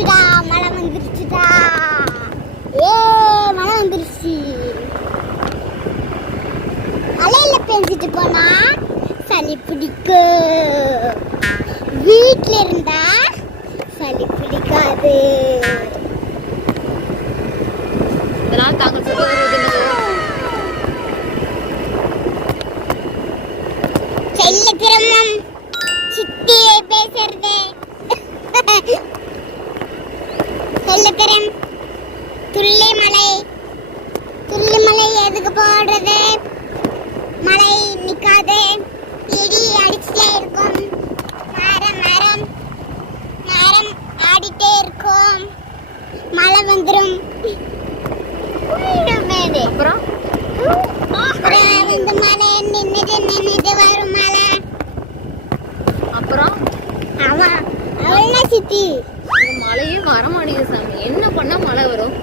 வந்துருச்சுடா, மழை வந்துருச்சுடா. ஏ மழை வந்துருச்சு. மழையில பெஞ்சிட்டு போனா சளி பிடிக்கும். வீட்ல இருந்தா சளி பிடிக்காது. இதனால் தாங்கள் சொல்வது செல்லக்கிரமம் சித்தியை பேசுறது. செல்லக்கிரம் துள்ளி மலை எதுக்கு போடுறது? மழை நிக்காது, இடி அடிச்சுட்டே இருக்கும், மரம் ஆடிட்டே இருக்கும், மழை வந்துடும். அப்புறம் இந்த மழை நின்னுட்டு வரும் மழை. அப்புறம் அவள்னா சித்தி. மழையே வர மாட்டேங்குது சாமி. என்ன பண்ணா மழை வரும்?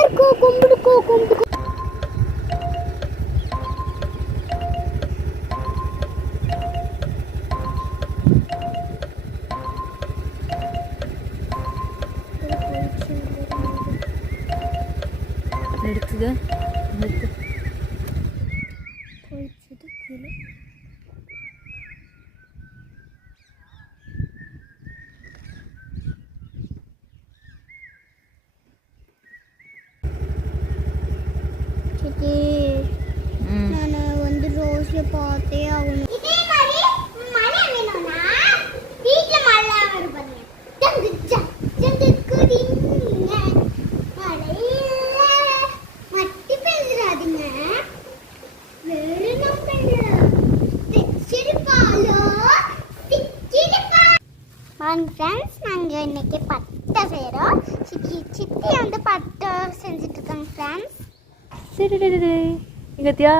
கும்பிடு. எடுத்துது நான் வந்து ரோஸை பார்த்தே ஆகணும். இதே மாதிரி மழை வேணும்னா வீட்டுல மழை வரும் பாருங்க. மட்டி பெய்யாதீங்க, வெறும் ஃப்ரெண்ட்ஸ், நாங்கள் இன்னைக்கு பட்டை செய்கிறோம். சித்தி வந்து பட்டை செஞ்சுட்டு இருக்காங்க ஃப்ரெண்ட்ஸ். இங்க தியா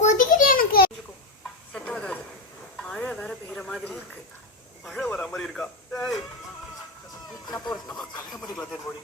கொதிக்குது எனக்கு. செட் ஆகாது. மழை வேற பெய்யற மாதிரி இருக்கு. மழை வர மாதிரி இருக்கா? நான் போறேன். நம்ம கல்யாணம் பண்ணிக்கலாம் தேன்மொழி.